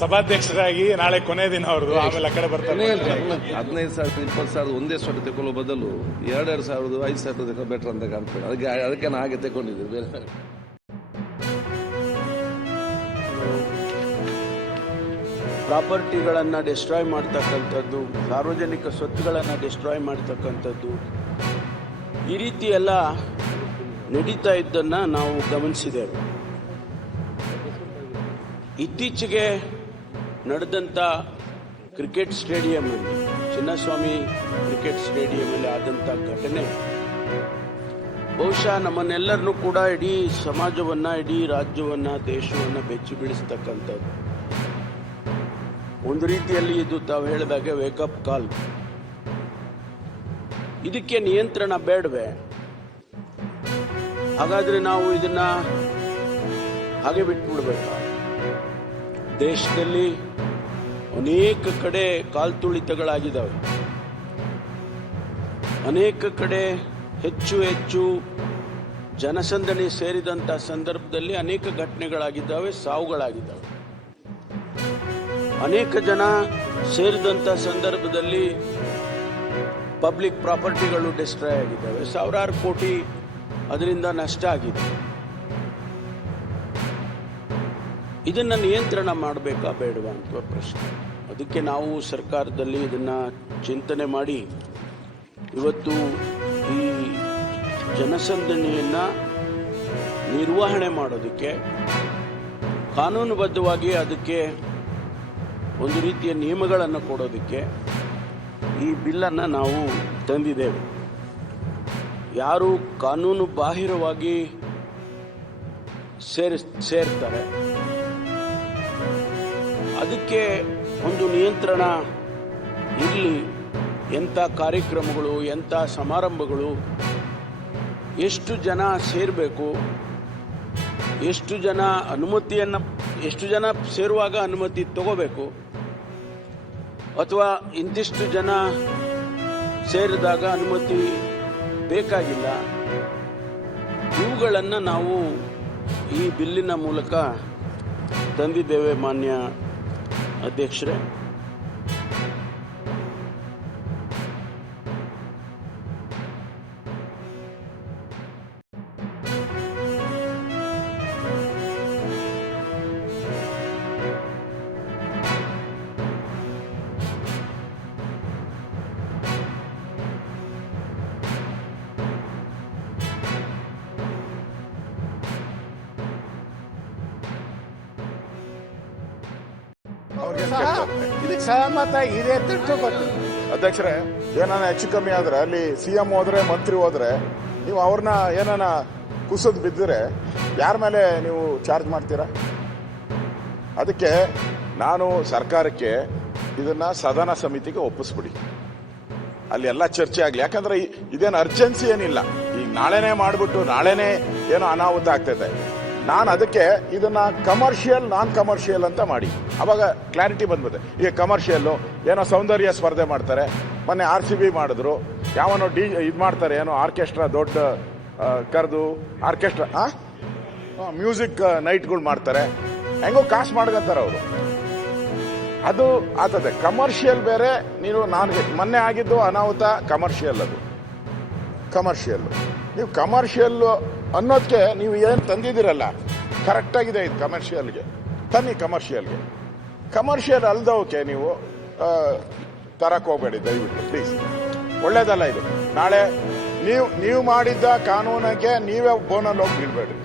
ಸಭಾಧ್ಯಕ್ಷರಾಗಿ ನಾಳೆ ಕೊನೆ ದಿನ ಅವ್ರದ್ದು, ಆಮೇಲೆ ಆ ಕಡೆ ಬರ್ತಾರೆ. 15,000 20,000 ಒಂದೇ ಸೊಟ್ಟು ತಗೊಳ್ಳೋ ಬದಲು 2,000 5,000 ತಗೊಳ್ಳೋ ಬೆಟರ್ ಅಂತ ಕಾಣ್ತದೆ. ಅದಕ್ಕೆ ನಾನು ಹಾಗೆ ತಗೊಂಡಿದ್ದೆ. ಬೇರೆ ಪ್ರಾಪರ್ಟಿಗಳನ್ನು ಡಿಸ್ಟ್ರಾಯ್ ಮಾಡ್ತಕ್ಕಂಥದ್ದು, ಸಾರ್ವಜನಿಕ ಸ್ವತ್ತುಗಳನ್ನು ಡಿಸ್ಟ್ರಾಯ್ ಮಾಡ್ತಕ್ಕಂಥದ್ದು, ಈ ರೀತಿ ಎಲ್ಲ ನಡೀತಾ ಇದ್ದನ್ನು ನಾವು ಗಮನಿಸಿದ್ದೇವೆ. ಇತ್ತೀಚೆಗೆ ನಡೆದಂಥ ಕ್ರಿಕೆಟ್ ಸ್ಟೇಡಿಯಮಲ್ಲಿ, ಚಿನ್ನಸ್ವಾಮಿ ಕ್ರಿಕೆಟ್ ಸ್ಟೇಡಿಯಮಲ್ಲಿ ಆದಂಥ ಘಟನೆ ಬಹುಶಃ ನಮ್ಮನ್ನೆಲ್ಲರನ್ನೂ ಕೂಡ, ಇಡೀ ಸಮಾಜವನ್ನು, ಇಡೀ ರಾಜ್ಯವನ್ನು, ದೇಶವನ್ನು ಬೆಚ್ಚಿ ಬೀಳಿಸ್ತಕ್ಕಂಥದ್ದು. ಒಂದು ರೀತಿಯಲ್ಲಿ ಇದು ತಾವು ಹೇಳಿದಾಗೆ ವೇಕಪ್ ಕಾಲ್. ಇದಕ್ಕೆ ನಿಯಂತ್ರಣ ಬೇಡವೇ? ಹಾಗಾದರೆ ನಾವು ಇದನ್ನ ಹಾಗೆ ಬಿಟ್ಬಿಡ್ಬೇಕಾ? ದೇಶದಲ್ಲಿ ಅನೇಕ ಕಡೆ ಕಾಲ್ತುಳಿತಗಳಾಗಿದ್ದಾವೆ, ಅನೇಕ ಕಡೆ ಹೆಚ್ಚು ಹೆಚ್ಚು ಜನಸಂದಣಿ ಸೇರಿದಂಥ ಸಂದರ್ಭದಲ್ಲಿ ಅನೇಕ ಘಟನೆಗಳಾಗಿದ್ದಾವೆ, ಸಾವುಗಳಾಗಿದ್ದಾವೆ. ಅನೇಕ ಜನ ಸೇರಿದಂಥ ಸಂದರ್ಭದಲ್ಲಿ ಪಬ್ಲಿಕ್ ಪ್ರಾಪರ್ಟಿಗಳು ಡಿಸ್ಟ್ರಾಯ್ ಆಗಿದ್ದಾವೆ, ಸಾವಿರಾರು ಕೋಟಿ ಅದರಿಂದ ನಷ್ಟ ಆಗಿದೆ. ಇದನ್ನು ನಿಯಂತ್ರಣ ಮಾಡಬೇಕಾ ಬೇಡವಾ ಅಂತ ಪ್ರಶ್ನೆ. ಅದಕ್ಕೆ ನಾವು ಸರ್ಕಾರದಲ್ಲಿ ಇದನ್ನು ಚಿಂತನೆ ಮಾಡಿ ಇವತ್ತು ಈ ಜನಸಂದಣಿಯನ್ನು ನಿರ್ವಹಣೆ ಮಾಡೋದಕ್ಕೆ ಕಾನೂನುಬದ್ಧವಾಗಿ ಅದಕ್ಕೆ ಒಂದು ರೀತಿಯ ನಿಯಮಗಳನ್ನು ಕೊಡೋದಕ್ಕೆ ಈ ಬಿಲ್ಲನ್ನು ನಾವು ತಂದಿದ್ದೇವೆ. ಯಾರು ಕಾನೂನು ಬಾಹಿರವಾಗಿ ಸೇರ್ತಾರೆ ಅದಕ್ಕೆ ಒಂದು ನಿಯಂತ್ರಣ ಇರಲಿ. ಎಂಥ ಕಾರ್ಯಕ್ರಮಗಳು, ಎಂಥ ಸಮಾರಂಭಗಳು, ಎಷ್ಟು ಜನ ಸೇರಬೇಕು, ಎಷ್ಟು ಜನ ಸೇರುವಾಗ ಅನುಮತಿ ತಗೋಬೇಕು, ಅಥವಾ ಇಂತಿಷ್ಟು ಜನ ಸೇರಿದಾಗ ಅನುಮತಿ ಬೇಕಾಗಿಲ್ಲ, ಇವುಗಳನ್ನು ನಾವು ಈ ಬಿಲ್ಲಿನ ಮೂಲಕ ತಂದಿದ್ದೇವೆ. ಮಾನ್ಯ ಅಧ್ಯಕ್ಷರೇ, ಇದಕ್ಕೆ ಸಹಮತ ಇದೆ ಅಂತ ತಿಳ್ಕೊಬೇಕು. ಅಧ್ಯಕ್ಷರೇ, ಏನಾನ ಹೆಚ್ಚು ಕಮ್ಮಿ ಆದ್ರೆ ಅಲ್ಲಿ CM ಹೋದ್ರೆ, ಮಂತ್ರಿ ಹೋದ್ರೆ, ನೀವು ಅವ್ರನ್ನ ಏನಾನ ಕುಸಿದ್ ಬಿದ್ದರೆ ಯಾರ ಮೇಲೆ ನೀವು ಚಾರ್ಜ್ ಮಾಡ್ತೀರಾ? ಅದಕ್ಕೆ ನಾನು ಸರ್ಕಾರಕ್ಕೆ ಇದನ್ನ ಸದನ ಸಮಿತಿಗೆ ಒಪ್ಪಿಸ್ಬಿಡಿ, ಅಲ್ಲಿ ಎಲ್ಲ ಚರ್ಚೆ ಆಗಲಿ. ಯಾಕಂದ್ರೆ ಇದೇನು ಅರ್ಜೆನ್ಸಿ ಏನಿಲ್ಲ. ಈಗ ನಾಳೆನೇ ಮಾಡಿಬಿಟ್ಟು ನಾಳೆನೇ ಏನೋ ಅನಾಹುತ ಆಗ್ತೈತೆ. ನಾನು ಅದಕ್ಕೆ ಇದನ್ನ ಕಮರ್ಷಿಯಲ್, ನಾನ್ ಕಮರ್ಷಿಯಲ್ ಅಂತ ಮಾಡಿ, ಅವಾಗ ಕ್ಲಾರಿಟಿ ಬಂದ್ಬಿದೆ. ಈಗ ಕಮರ್ಷಿಯಲ್ಲು ಏನೋ ಸೌಂದರ್ಯ ಸ್ಪರ್ಧೆ ಮಾಡ್ತಾರೆ, ಮೊನ್ನೆ RCB ಮಾಡಿದ್ರು, ಯಾವನೋ ಇದು ಮಾಡ್ತಾರೆ, ಏನೋ ಆರ್ಕೆಸ್ಟ್ರಾ ದೊಡ್ಡ ಕರೆದು ಆರ್ಕೆಸ್ಟ್ರಾ ಮ್ಯೂಸಿಕ್ ನೈಟ್ಗಳು ಮಾಡ್ತಾರೆ, ಹೆಂಗೋ ಕಾಸು ಮಾಡ್ಕೊಂತಾರೆ ಅವರು. ಅದು ಆಗ್ತದೆ. ಕಮರ್ಷಿಯಲ್ ಬೇರೆ, ನಾನು ಮೊನ್ನೆ ಆಗಿದ್ದು ಅನಾಹುತ ಕಮರ್ಷಿಯಲ್. ಅದು ಕಮರ್ಷಿಯಲ್. ನೀವು ಕಮರ್ಷಿಯಲ್ ಅನ್ನೋದಕ್ಕೆ ನೀವು ಏನು ತಂದಿದ್ದೀರಲ್ಲ ಕರೆಕ್ಟಾಗಿದೆ. ಇದು ಕಮರ್ಷಿಯಲ್ಗೆ ತನ್ನಿ. ಕಮರ್ಷಿಯಲ್ ಅಲ್ದವಕ್ಕೆ ನೀವು ತರಕ್ಕೆ ಹೋಗಬೇಡಿ ದಯವಿಟ್ಟು, ಪ್ಲೀಸ್. ಒಳ್ಳೇದಲ್ಲ ಇದು. ನಾಳೆ ನೀವು ಮಾಡಿದ್ದ ಕಾನೂನಿಗೆ ನೀವೇ ಬೋನಲ್ಲಿ ಹೋಗಿ ನಿಲ್ಬೇಡ್ರಿ.